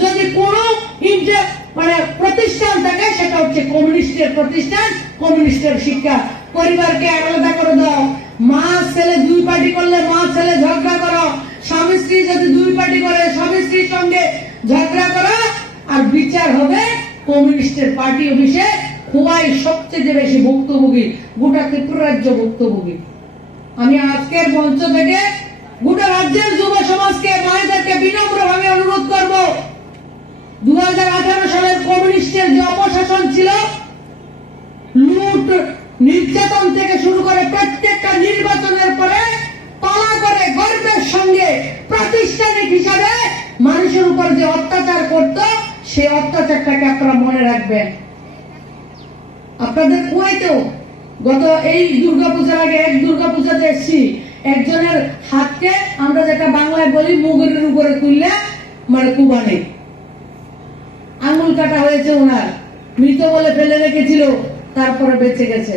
যদি কোনো মানে প্রতিষ্ঠান থাকে সেটা হচ্ছে কমিউনিস্টের প্রতিষ্ঠান, কমিউনিস্টের শিক্ষা। পরিবারকে আলাদা করে দাও। মা ছেলে দুই পার্টি করলে মা ছেলে ঝগড়া করো, স্বামী স্ত্রী যদি দুই পার্টি করে স্বামী স্ত্রীর সঙ্গে ঝগড়া করো, আর বিচার হবে কমিউনিস্টের পার্টি অফিসে। খোয়াই সবচেয়ে বেশি ভুক্তভোগী, গোটা ত্রিপুরা রাজ্য ভুক্তভোগী। আমি আজকের মঞ্চ থেকে গোটা রাজ্যের যুব সমাজকে, মায়েদেরকে বিনম্রভাবে অনুরোধ করব, 2018 সালের কমিউনিস্টের যে অপশাসন ছিল, লুট নির্যাতন থেকে শুরু করে প্রত্যেকটা নির্বাচনের পরে পালা করে গর্বের সঙ্গে প্রাতিষ্ঠানিক হিসাবে মানুষের উপর যে অত্যাচার করত, সেই অত্যাচারটাকে আপনারা মনে রাখবেন। আপনাদের কুয়াইতেও গত এই দুর্গাপূজার আগে এক দুর্গাপূজাতে এসেছি, একজনের হাতকে আমরা যেটা বাংলায় বলি মুগুরের উপরে তুললে মানে কুবানি, আঙুল কাটা হয়েছে ওনার, মৃত বলে ফেলে রেখেছিল, তারপরে বেঁচে গেছে।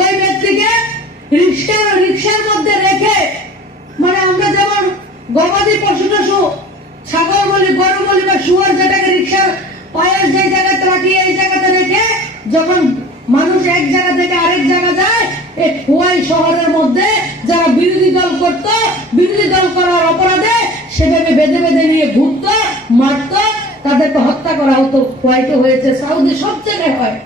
ওই ব্যক্তিকে রিক্সার মধ্যে রেখে, মানে আমরা যেমন গবাদি পশু টশু ছাগল বলি, গরু বলি বা শুয়ার, যেটাকে রিক্সার পায়ের যে জায়গাতে রাখি এই জায়গাতে রেখে যখন মানুষ এক জায়গা থেকে আরেক জায়গা যায়, এই খোয়াই শহরের মধ্যে যারা বিরোধী দল করত, বিরোধী দল করার অপরাধে সেভাবে বেঁধে বেঁধে নিয়ে ঘুরত, মারত, তাদেরকে হত্যা করা হতো। খোয়াইতে হয়েছে, সাউদি সব জায়গায় হয়।